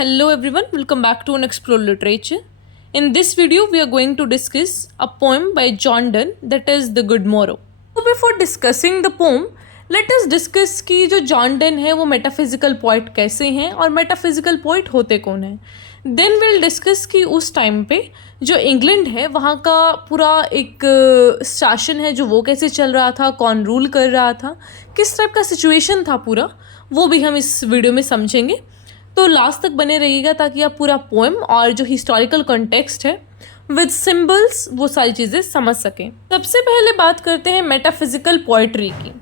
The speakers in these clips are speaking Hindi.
Hello everyone, welcome back to Unexplored Literature. In this video, we are going to discuss a poem by John Donne that is The Good Morrow. So before discussing the poem, let us discuss कि जो जॉन डन है वो मेटाफिजिकल पोइट कैसे हैं और मेटाफिजिकल पोइट होते कौन हैं. देन विल डिस्कस कि उस टाइम पे जो इंग्लैंड है वहाँ का पूरा एक शासन है जो वो कैसे चल रहा था, कौन रूल कर रहा था, किस टाइप का सिचुएशन था पूरा, वो भी हम इस वीडियो में समझेंगे. तो लास्ट तक बने रहिएगा ताकि आप पूरा पोएम और जो हिस्टोरिकल कॉन्टेक्स्ट है विद सिंबल्स वो सारी चीज़ें समझ सकें. सबसे पहले बात करते हैं मेटाफिजिकल पोएट्री की.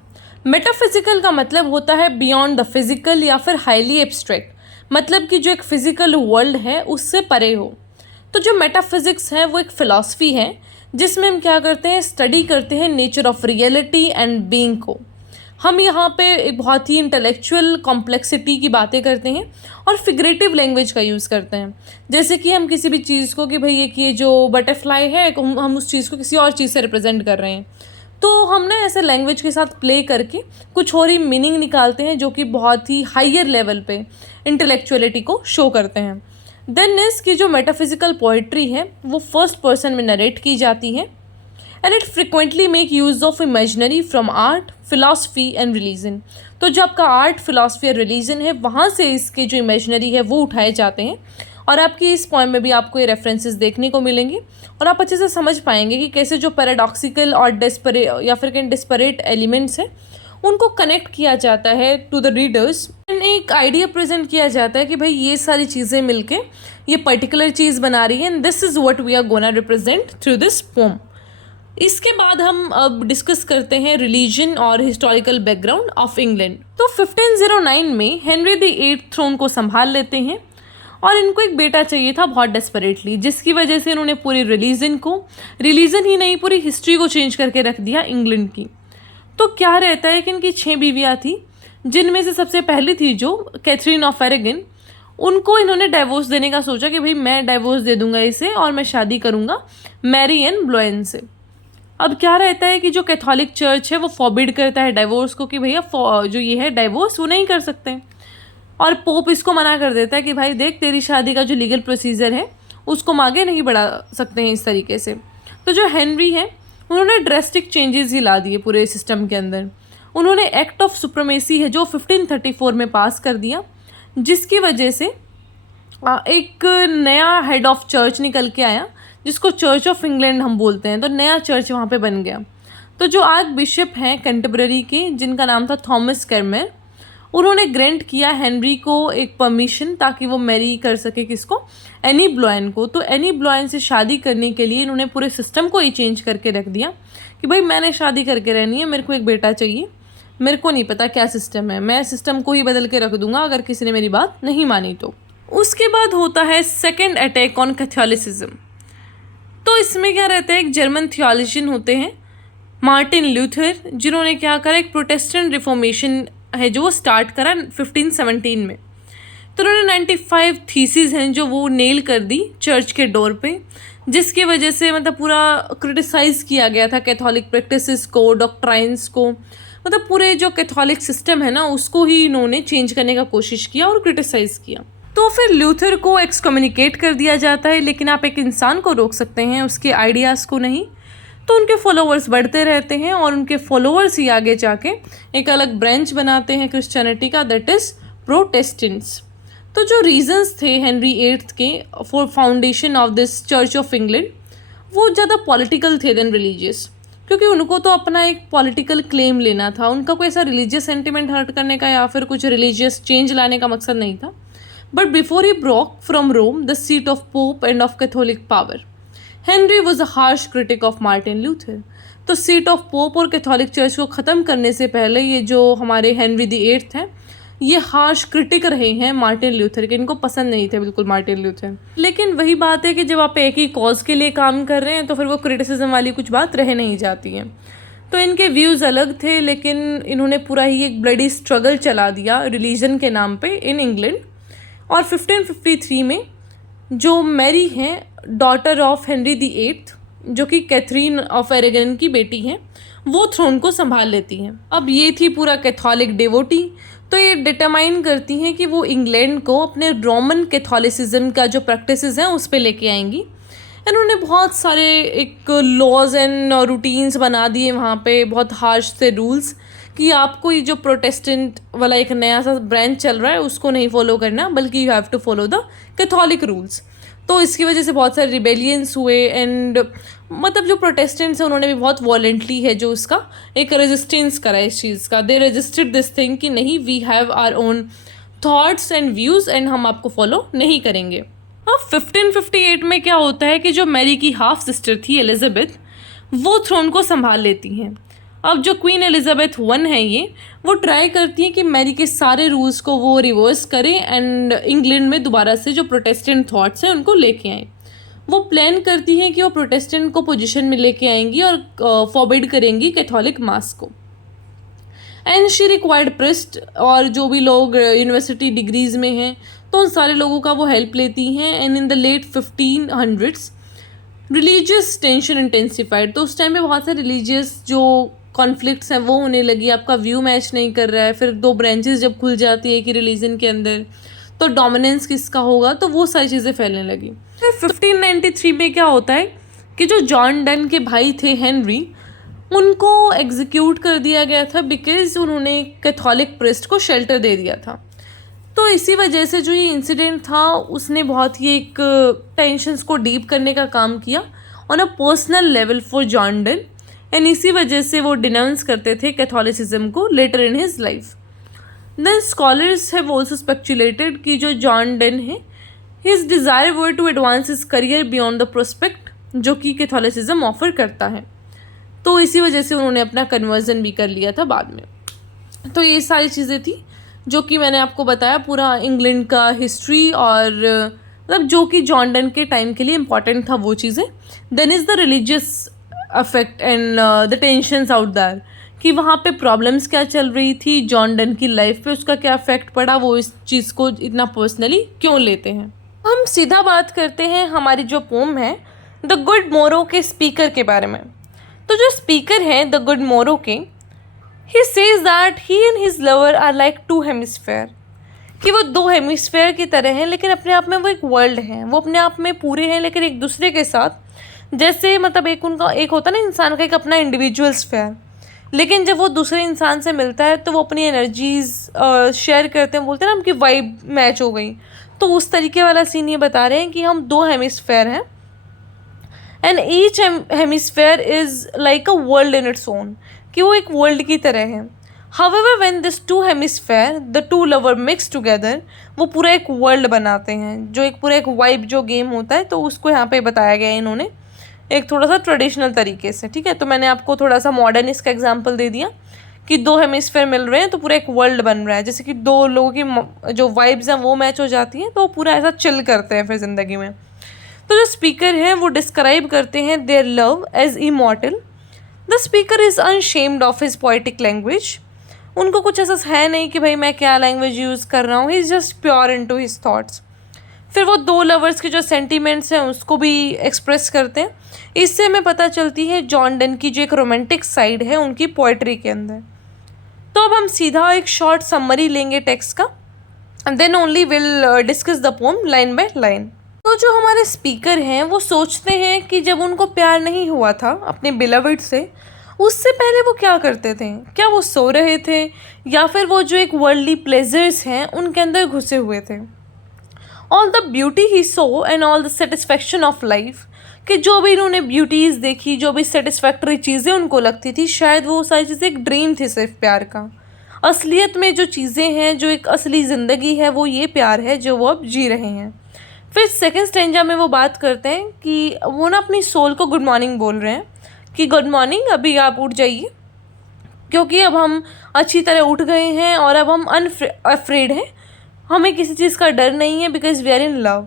मेटाफिजिकल का मतलब होता है बियॉन्ड द फिजिकल या फिर हाईली एब्स्ट्रैक्ट, मतलब कि जो एक फिजिकल वर्ल्ड है उससे परे हो. तो जो मेटाफिजिक्स है वो एक फ़िलॉसफी है जिसमें हम क्या करते हैं, स्टडी करते हैं nature of reality and being को. हम यहाँ पे एक बहुत ही इंटेलेक्चुअल कॉम्प्लेक्सिटी की बातें करते हैं और फिगरेटिव लैंग्वेज का यूज़ करते हैं. जैसे कि हम किसी भी चीज़ को कि भाई ये जो बटरफ्लाई है हम उस चीज़ को किसी और चीज़ से रिप्रेजेंट कर रहे हैं, तो हम ना ऐसे लैंग्वेज के साथ प्ले करके कुछ और ही मीनिंग निकालते हैं जो कि बहुत ही हायर लेवल पे इंटेलेक्चुअलिटी को शो करते हैं. देन इस की जो मेटाफिजिकल पोइट्री है वो फर्स्ट पर्सन में नरेट की जाती है and it frequently make use of imaginary from art, philosophy and religion. तो जो आपका आर्ट, फिलासफी और रिलीजन है वहाँ से इसके जो इमेजनरी है वो उठाए जाते हैं और आपकी इस पोएम में भी आपको ये रेफरेंसेस देखने को मिलेंगे और आप अच्छे से समझ पाएंगे कि कैसे जो पैराडॉक्सिकल और डिस्परेट एलिमेंट्स हैं उनको कनेक्ट किया जाता है टू द रीडर्स एंड एक आइडिया प्रेजेंट किया जाता है कि भाई ये सारी चीज़ें मिलके ये पर्टिकुलर चीज़ बना रही है and this is what we are gonna represent through this poem. इसके बाद हम अब डिस्कस करते हैं रिलीजन और हिस्टोरिकल बैकग्राउंड ऑफ इंग्लैंड. तो 1509 में हेनरी द एट्थ थ्रोन को संभाल लेते हैं और इनको एक बेटा चाहिए था बहुत डेस्परेटली, जिसकी वजह से इन्होंने पूरी रिलीजन ही नहीं पूरी हिस्ट्री को चेंज करके रख दिया इंग्लैंड की. तो क्या रहता है कि इनकी 6 बीवियाँ थी, जिनमें से सबसे पहली थी जो कैथरीन ऑफ एरेगन. उनको इन्होंने डाइवोर्स देने का सोचा कि भाई मैं डाइवोर्स दे दूंगा इसे और मैं शादी करूंगा मैरी एन ब्लोएन से. अब क्या रहता है कि जो कैथोलिक चर्च है वो फॉरबिड करता है डाइवोर्स को कि भैया जो ये है डाइवोर्स वो नहीं कर सकते, और पोप इसको मना कर देता है कि भाई देख तेरी शादी का जो लीगल प्रोसीजर है उसको हम आगे नहीं बढ़ा सकते हैं इस तरीके से. तो जो हेनरी है उन्होंने ड्रेस्टिक चेंजेस ही ला दिए पूरे सिस्टम के अंदर. उन्होंने एक्ट ऑफ सुप्रीमेसी है जो 1534 में पास कर दिया, जिसकी वजह से एक नया हेड ऑफ चर्च निकल के आया जिसको चर्च ऑफ इंग्लैंड हम बोलते हैं. तो नया चर्च वहाँ पे बन गया. तो जो आर्क बिशप हैं कैंटरबरी के, जिनका नाम था थॉमस कैरमेर, उन्होंने ग्रेंट किया हेनरी को एक परमिशन ताकि वो मैरी कर सके किसको, एनी ब्लोएन को. तो एनी ब्लोएन से शादी करने के लिए इन्होंने पूरे सिस्टम को ही चेंज करके रख दिया कि भाई मैंने शादी करके रहनी है, मेरे को एक बेटा चाहिए, मेरे को नहीं पता क्या सिस्टम है, मैं सिस्टम को ही बदल के रख दूंगा अगर किसी ने मेरी बात नहीं मानी तो. उसके बाद होता है सेकेंड अटैक ऑन कैथोलिसिज्म. तो इसमें क्या रहता है, एक जर्मन थियोलॉजियन होते हैं मार्टिन ल्यूथर, जिन्होंने क्या करा, एक प्रोटेस्टेंट रिफॉर्मेशन है जो वो स्टार्ट करा 1517 में. तो उन्होंने 95 थीसिस हैं जो वो नेल कर दी चर्च के डोर पे, जिसकी वजह से मतलब पूरा क्रिटिसाइज़ किया गया था कैथोलिक प्रैक्टिसेस को, डॉक्ट्राइन्स को, मतलब पूरे जो कैथोलिक सिस्टम है ना उसको ही इन्होंने चेंज करने का कोशिश किया और क्रिटिसाइज़ किया. तो फिर ल्यूथर को एक्सकम्युनिकेट कर दिया जाता है, लेकिन आप एक इंसान को रोक सकते हैं, उसके आइडियाज़ को नहीं. तो उनके फॉलोअर्स बढ़ते रहते हैं और उनके फॉलोअर्स ही आगे जाके एक अलग ब्रांच बनाते हैं क्रिश्चियनिटी का, दैट इज़ प्रोटेस्टेंट्स. तो जो रीजंस थे हेनरी एट्थ के for foundation of this church of England वो ज़्यादा पॉलिटिकल थे देन रिलीजियस, क्योंकि उनको तो अपना एक पॉलिटिकल क्लेम लेना था. उनका कोई ऐसा रिलीजियस सेंटिमेंट हर्ट करने का या फिर कुछ रिलीजियस चेंज लाने का मकसद नहीं था. But before he broke from Rome, the seat of Pope and of Catholic power, Henry was a harsh critic of Martin Luther. तो सीट ऑफ पोप और कैथोलिक चर्च को ख़त्म करने से पहले ये जो हमारे हेनरी द एट्थ हैं ये हार्श क्रिटिक रहे हैं मार्टिन ल्यूथर के. इनको पसंद नहीं थे बिल्कुल मार्टिन ल्यूथर. लेकिन वही बात है कि जब आप एक ही कॉज के लिए काम कर रहे हैं तो फिर वो क्रिटिसिज्म वाली कुछ बात रह नहीं जाती है. तो इनके व्यूज़ अलग थे, लेकिन इन्होंने पूरा ही एक ब्लडी स्ट्रगल चला दिया रिलीजन के नाम पे इन इंग्लैंड. और 1553 में जो मैरी हैं daughter of Henry the eighth, जो कि कैथरीन ऑफ एरेगन की बेटी हैं, वो थ्रोन को संभाल लेती हैं. अब ये थी पूरा कैथोलिक डिवोटी, तो ये डिटरमाइन करती हैं कि वो इंग्लैंड को अपने रोमन कैथोलिसिज्म का जो प्रैक्टिसेस हैं उस पे लेके आएंगी। इन्होंने बहुत सारे एक लॉज एंड रूटीन्स बना दिए वहाँ पे, बहुत हार्श से रूल्स कि आपको ये जो प्रोटेस्टेंट वाला एक नया सा ब्रांच चल रहा है उसको नहीं फॉलो करना, बल्कि you have to follow the Catholic rules. तो इसकी वजह से बहुत सारे रिबेलियंस हुए एंड मतलब जो प्रोटेस्टेंट्स हैं उन्होंने भी बहुत वॉलेंटली है जो इसका एक रेजिस्टेंस करा इस चीज़ का। दे रजिस्टेड दिस थिंग कि नहीं, we have our own thoughts and views and हम आपको फॉलो नहीं करेंगे। अब 1558 में क्या होता है कि जो मैरी की हाफ सिस्टर थी एलिजाबेथ, वो थ्रोन को संभाल लेती हैं। अब जो क्वीन एलिजाबेथ वन है ये, वो ट्राई करती हैं कि मैरी के सारे रूल्स को वो रिवर्स करें एंड इंग्लैंड में दोबारा से जो प्रोटेस्टेंट थॉट्स हैं उनको लेके आएँ। वो प्लान करती हैं कि वो प्रोटेस्टेंट को पोजीशन में लेके आएंगी और फॉरबिड करेंगी कैथोलिक मास को। एंड शी रिक्वायर्ड प्रिस्ट, और जो भी लोग यूनिवर्सिटी डिग्रीज में हैं तो उन सारे लोगों का वो हेल्प लेती हैं। And in the late 1500s religious tension intensified. तो उस टाइम में बहुत सारे रिलीजियस जो कॉन्फ्लिक्ट्स हैं वो होने लगी। आपका व्यू मैच नहीं कर रहा है, फिर दो ब्रांचेस जब खुल जाती है कि रिलीजन के अंदर तो डोमिनेंस किसका होगा, तो वो सारी चीज़ें फैलने लगी। फिर 1593 में क्या होता है कि जो जॉन डन के भाई थे हेनरी, उनको एग्जीक्यूट कर दिया गया था बिकॉज उन्होंने कैथोलिक प्रिस्ट को शेल्टर दे दिया था। तो इसी वजह से जो ये इंसिडेंट था उसने बहुत ही एक टेंशन्स को डीप करने का काम किया on a personal level for John Donne. And इसी वजह से वो डिनाउंस करते थे कैथोलिसिज्म को later in his life. Then scholars have also speculated कि जो जॉन डन है, his desire were to advance his career beyond the prospect जो कि कैथोलिसिज्म ऑफर करता है। तो इसी वजह से उन्होंने अपना कन्वर्जन भी कर लिया था बाद में। तो ये सारी चीज़ें थी जो कि मैंने आपको बताया, पूरा इंग्लैंड का हिस्ट्री और मतलब जो कि जॉन डन के टाइम के लिए इम्पॉर्टेंट था वो चीज़ें। Then is the religious affect and the tensions out there कि वहाँ पे प्रॉब्लम्स क्या चल रही थी, जॉन डन की लाइफ पे उसका क्या इफेक्ट पड़ा, वो इस चीज़ को इतना पर्सनली क्यों लेते हैं। हम सीधा बात करते हैं हमारी जो पोम है द गुड मोरो के स्पीकर के बारे में। तो जो स्पीकर हैं द गुड मोरो के, he says that he and his lover are like two hemisphere, कि वो दो हेमिस्फेयर की तरह हैं लेकिन अपने आप में वो एक वर्ल्ड है, वो अपने आप में पूरे हैं लेकिन एक दूसरे के साथ जैसे मतलब एक उनका एक होता ना इंसान का एक अपना इंडिविजुअल स्फेयर, लेकिन जब वो दूसरे इंसान से मिलता है तो वो अपनी एनर्जीज शेयर करते हैं, बोलते हैं ना उनकी वाइब मैच हो गई। तो उस तरीके वाला सीन ये बता रहे हैं कि हम दो हेमिस्फेयर हैं and each hemisphere is like a world in its own, कि वो एक वर्ल्ड की तरह है। However, when this two hemisphere, the two lover mix together, वो पूरा एक वर्ल्ड बनाते हैं, जो एक पूरा एक वाइब जो गेम होता है, तो उसको यहाँ पे बताया गया है इन्होंने एक थोड़ा सा ट्रेडिशनल तरीके से। ठीक है, तो मैंने आपको थोड़ा सा मॉडर्न इसका एग्जांपल दे दिया कि दो हेमिस्फेयर मिल रहे हैं तो पूरा एक वर्ल्ड बन रहा है, जैसे कि दो लोगों की जो वाइब्स हैं वो मैच हो जाती हैं तो वो पूरा ऐसा चिल करते हैं फिर ज़िंदगी में। तो जो स्पीकर हैं वो डिस्क्राइब करते हैं their love as immortal. The speaker is unashamed of his poetic language. उनको कुछ ऐसा है नहीं कि भाई मैं क्या लैंग्वेज यूज़ कर रहा हूँ, he is just pure into his thoughts. फिर वो दो लवर्स के जो सेंटीमेंट्स हैं उसको भी एक्सप्रेस करते हैं। इससे हमें पता चलती है जॉन डन की जो एक रोमांटिक साइड है उनकी पोइट्री के अंदर। तो अब हम सीधा एक शॉर्ट समरी लेंगे टेक्स्ट का and then only will discuss the poem line by line. तो जो हमारे स्पीकर हैं वो सोचते हैं कि जब उनको प्यार नहीं हुआ था अपने बिलवड से, उससे पहले वो क्या करते थे, क्या वो सो रहे थे या फिर वो जो एक वर्ल्डली प्लेजर्स हैं उनके अंदर घुसे हुए थे। All the beauty he so and all the satisfaction of life, कि जो भी इन्होंने ब्यूटीज़ देखी, जो भी सेटिस्फैक्टरी चीज़ें उनको लगती थी, शायद वो सारी चीज़ें एक ड्रीम थी सिर्फ प्यार का। असलियत में जो चीज़ें हैं, जो एक असली ज़िंदगी है, वो ये प्यार है जो वो अब जी रहे हैं। फिर सेकेंड स्टेंजा में वो बात करते हैं कि वो ना अपनी सोल को गुड मॉर्निंग बोल रहे हैं कि गुड मॉर्निंग, अभी आप उठ जाइए क्योंकि अब हम अच्छी तरह उठ गए हैं और अब हम अनअफ्रेड हैं, हमें किसी चीज़ का डर नहीं है because we are in love.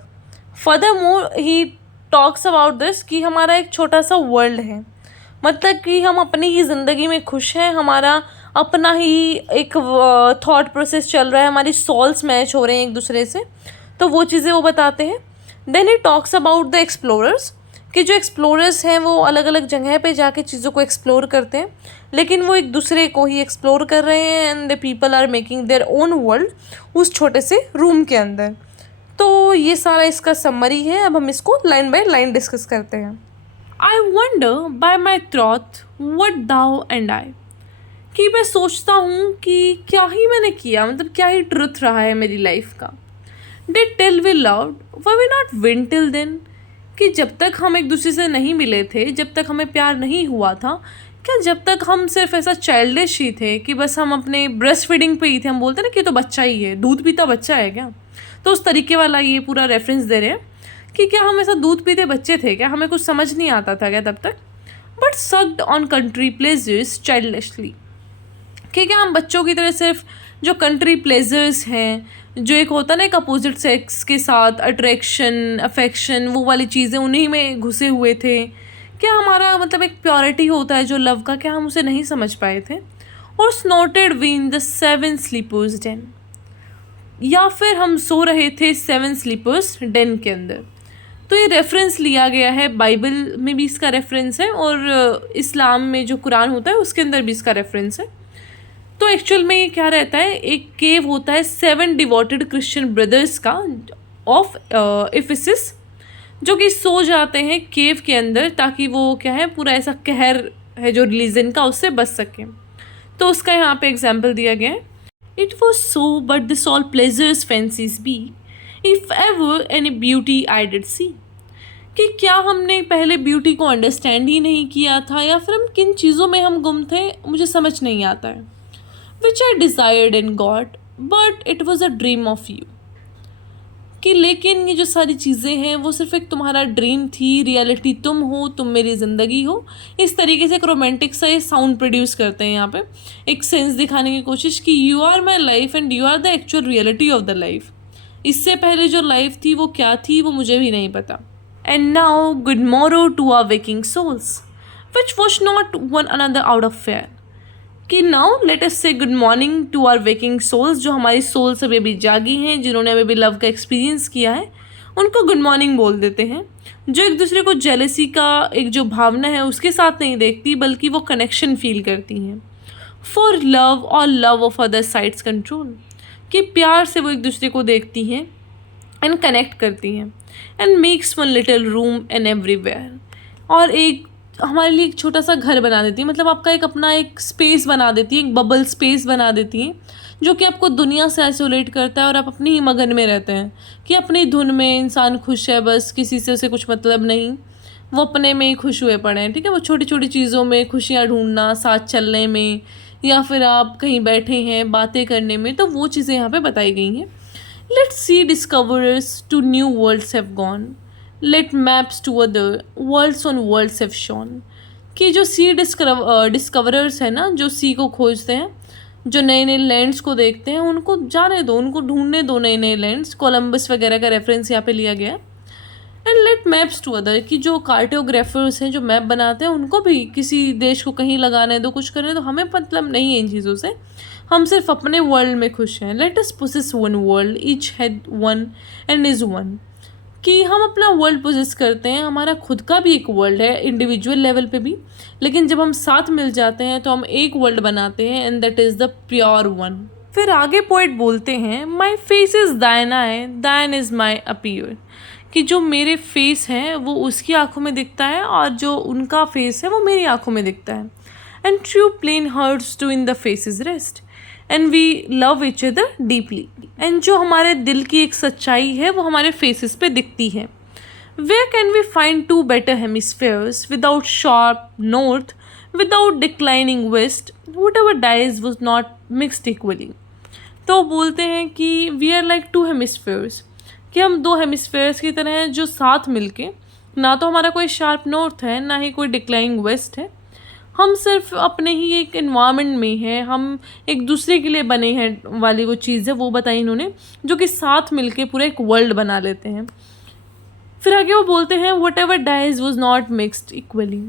Furthermore he talks about this कि हमारा एक छोटा सा वर्ल्ड है, मतलब कि हम अपनी ही ज़िंदगी में खुश हैं, हमारा अपना ही एक थॉट प्रोसेस चल रहा है, हमारी सोल्स मैच हो रहे हैं एक दूसरे से, तो वो चीज़ें वो बताते हैं। Then he talks about the explorers कि जो एक्सप्लोरर्स हैं वो अलग अलग जगह पे जाके चीज़ों को एक्सप्लोर करते हैं, लेकिन वो एक दूसरे को ही एक्सप्लोर कर रहे हैं and the people are making their own world उस छोटे से रूम के अंदर। तो ये सारा इसका समरी है। अब हम इसको लाइन बाय लाइन डिस्कस करते हैं। I wonder by my thought what thou and I, कि मैं सोचता हूँ कि क्या ही मैंने किया, मतलब क्या ही ट्रुथ रहा है मेरी लाइफ का। Did till we loved were we not wean till then, कि जब तक हम एक दूसरे से नहीं मिले थे, जब तक हमें प्यार नहीं हुआ था, क्या जब तक हम सिर्फ ऐसा चाइल्डिश ही थे कि बस हम अपने ब्रेस्ट फीडिंग पे ही थे। हम बोलते हैं ना कि तो बच्चा ही है, दूध पीता बच्चा है क्या, तो उस तरीके वाला ये पूरा रेफरेंस दे रहे हैं कि क्या हम ऐसा दूध पीते बच्चे थे क्या, हमें कुछ समझ नहीं आता था क्या तब तक। But sucked on country pleasures childishly, कि क्या हम बच्चों की तरह सिर्फ जो कंट्री प्लेजर्स हैं, जो एक होता ना एक अपोजिट सेक्स के साथ अट्रैक्शन अफेक्शन वो वाली चीज़ें, उन्हीं में घुसे हुए थे। क्या हमारा मतलब एक प्योरिटी होता है जो लव का, क्या हम उसे नहीं समझ पाए थे। और snorted we in the 7 sleepers den, या फिर हम सो रहे थे 7 स्लीपर्स डेन के अंदर। तो ये रेफरेंस लिया गया है, बाइबल में भी इसका रेफरेंस है और इस्लाम में जो कुरान होता है उसके अंदर भी इसका रेफरेंस है। तो एक्चुअल में ये क्या रहता है, एक केव होता है 7 डिवोटेड क्रिश्चियन ब्रदर्स का ऑफ इफिसिस, जो कि सो जाते हैं केव के अंदर ताकि वो क्या है पूरा ऐसा कहर है जो रिलीजन का उससे बच सके। तो उसका यहाँ पे एग्जाम्पल दिया गया है। It was so but this all pleasures fancies be if ever any beauty I did see, कि क्या हमने पहले ब्यूटी को अंडरस्टैंड ही नहीं किया था या फिर हम किन चीज़ों में हम गुम थे, मुझे समझ नहीं आता है। Which I desired in got but it was a dream of you, कि लेकिन ये जो सारी चीज़ें हैं वो सिर्फ एक तुम्हारा ड्रीम थी, रियलिटी तुम हो, तुम मेरी ज़िंदगी हो। इस तरीके से एक रोमांटिक सा ये साउंड प्रोड्यूस करते हैं यहाँ पे, एक सेंस दिखाने की कोशिश कि you are my life and you are the actual reality of the life. इससे पहले जो लाइफ थी वो क्या थी वो मुझे भी नहीं पता। And now good morrow to our waking souls which was not one another out of fear, कि now let us say good morning to our waking souls, जो हमारी सोल्स अभी अभी जागी हैं, जिन्होंने अभी भी लव का एक्सपीरियंस किया है, उनको गुड मॉर्निंग बोल देते हैं। जो एक दूसरे को जेलसी का एक जो भावना है उसके साथ नहीं देखती बल्कि वो कनेक्शन फील करती हैं। फॉर लव और love of other sides control, कि प्यार से वो एक दूसरे को देखती हैं एंड कनेक्ट करती हैं। And makes one little room and everywhere, और एक हमारे लिए एक छोटा सा घर बना देती है, मतलब आपका एक अपना एक स्पेस बना देती है, एक बबल स्पेस बना देती है जो कि आपको दुनिया से आइसोलेट करता है और आप अपनी ही मगन में रहते हैं कि अपनी धुन में इंसान खुश है, बस किसी से उसे कुछ मतलब नहीं, वो अपने में ही खुश हुए पड़े हैं। ठीक है, वो छोटी छोटी चीज़ों में खुशियाँ ढूंढना, साथ चलने में, या फिर आप कहीं बैठे हैं बातें करने में, तो वो चीज़ें यहाँ पे बताई गई हैं। Let's sea discoverers to new worlds have gone, let maps to other worlds on worlds have shown, कि जो सी डिस्कवरर्स हैं ना, जो सी को खोजते हैं, जो नए नए लैंड्स को देखते हैं, उनको जाने दो, उनको ढूंढने दो नए नए लैंड्स। कोलंबस वगैरह का रेफरेंस यहाँ पे लिया गया है। And let maps to other, कि जो कार्टोग्राफर्स हैं, जो मैप बनाते हैं, उनको भी किसी देश को कहीं लगाने दो, कुछ करने दो, हमें मतलब नहीं है इन चीज़ों से, हम सिर्फ अपने वर्ल्ड में खुश हैं। Let us possess one world each had one and is one, कि हम अपना वर्ल्ड पोजेस करते हैं, हमारा खुद का भी एक वर्ल्ड है इंडिविजुअल लेवल पे भी, लेकिन जब हम साथ मिल जाते हैं तो हम एक वर्ल्ड बनाते हैं and that is the pure one. फिर आगे पोइट बोलते हैं, माई फेस इज़ दाइन आई दाइन इज़ माई अपीयर, कि जो मेरे फेस हैं वो उसकी आंखों में दिखता है और जो उनका फेस है वो मेरी आंखों में दिखता है। And true plain hearts to in the faces rest and we love each other deeply, and जो हमारे दिल की एक सच्चाई है वो हमारे फेसेस पे दिखती है। Where can we find two better hemispheres without sharp north, without declining west, whatever dies was not mixed equally. तो बोलते हैं कि वी आर लाइक 2 हेमिस्फेयर्स, कि हम 2 हेमिस्फेयर्स की तरह हैं जो साथ मिलके, ना तो हमारा कोई शार्प नॉर्थ है ना ही कोई डिक्लाइनिंग वेस्ट है, हम सिर्फ अपने ही एक इन्वायरमेंट में हैं, हम एक दूसरे के लिए बने हैं वाली वो चीज़ है वो बताई इन्होंने, जो कि साथ मिलके पूरा एक वर्ल्ड बना लेते हैं। फिर आगे वो बोलते हैं whatever dies was not mixed equally,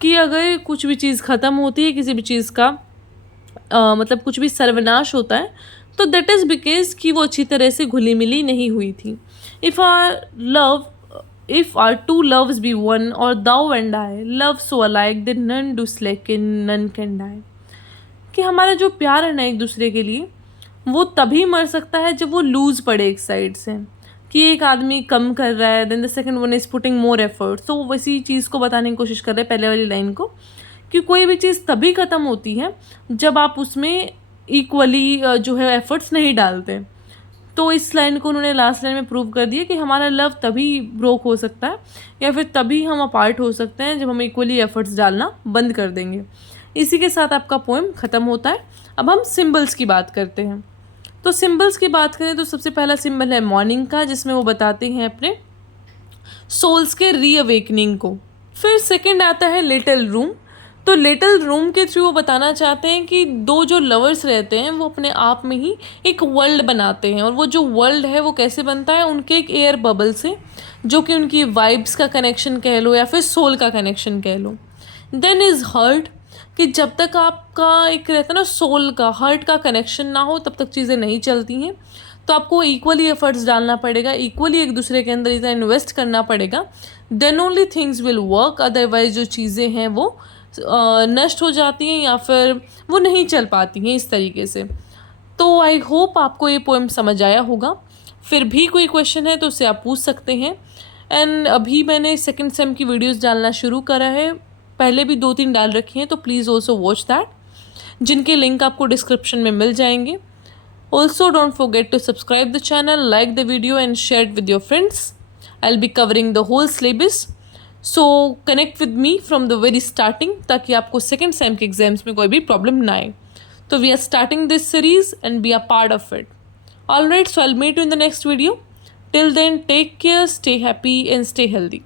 कि अगर कुछ भी चीज़ ख़त्म होती है, किसी भी चीज़ का मतलब कुछ भी सर्वनाश होता है, तो दैट इज़ बिकॉज कि वो अच्छी तरह से घुली मिली नहीं हुई थी। If our love if our two loves be one, or thou and I love so alike that none do slacken, none can die. कि हमारा जो प्यार है ना एक दूसरे के लिए, वो तभी मर सकता है जब वो लूज पड़े एक साइड से, कि एक आदमी कम कर रहा है, then the second one is putting more effort. तो वो वैसी चीज़ को बताने की कोशिश कर रहे हैं पहले वाली लाइन को, कि कोई भी चीज़ तभी ख़त्म होती है जब आप उसमें इक्वली जो है एफर्ट्स नहीं डालते. तो इस लाइन को उन्होंने लास्ट लाइन में प्रूव कर दिया कि हमारा लव तभी ब्रोक हो सकता है या फिर तभी हम अपार्ट हो सकते हैं जब हम इक्वली एफर्ट्स डालना बंद कर देंगे. इसी के साथ आपका पोएम ख़त्म होता है. अब हम सिम्बल्स की बात करते हैं. तो सिम्बल्स की बात करें तो सबसे पहला सिंबल है मॉर्निंग का, जिसमें वो बताते हैं अपने सोल्स के रीअवेकनिंग को. फिर सेकंड आता है लिटिल रूम. तो लिटिल रूम के थ्रू वो बताना चाहते हैं कि दो जो लवर्स रहते हैं वो अपने आप में ही एक वर्ल्ड बनाते हैं, और वो जो वर्ल्ड है वो कैसे बनता है, उनके एक एयर बबल से, जो कि उनकी वाइब्स का कनेक्शन कह लो या फिर सोल का कनेक्शन कह लो. देन इज़ हर्ट, कि जब तक आपका एक रहता है ना सोल का, हर्ट का कनेक्शन ना हो तब तक चीज़ें नहीं चलती हैं. तो आपको इक्वली एफर्ट्स डालना पड़ेगा, इक्वली एक दूसरे के अंदर इतना इन्वेस्ट करना पड़ेगा, then only things will work. Otherwise जो चीज़ें हैं वो नष्ट हो जाती हैं या फिर वो नहीं चल पाती हैं इस तरीके से. तो आई होप आपको ये पोएम समझ आया होगा. फिर भी कोई क्वेश्चन है तो उससे आप पूछ सकते हैं. एंड अभी मैंने सेकंड सेम की वीडियोस डालना शुरू करा है, पहले भी 2-3 डाल रखी हैं, तो प्लीज़ ऑल्सो वॉच दैट, जिनके लिंक आपको डिस्क्रिप्शन में मिल जाएंगे. Also don't forget to subscribe the channel, like the video and share it with your friends. I will be covering the whole syllabus, so connect with me from the very starting, ताकि आपको सेकेंड सेम के एग्जाम्स में कोई भी प्रॉब्लम ना आए. तो we are starting this series and be are part of it. Alright, so I will meet you in the next video. Till then, take care, stay happy and stay healthy.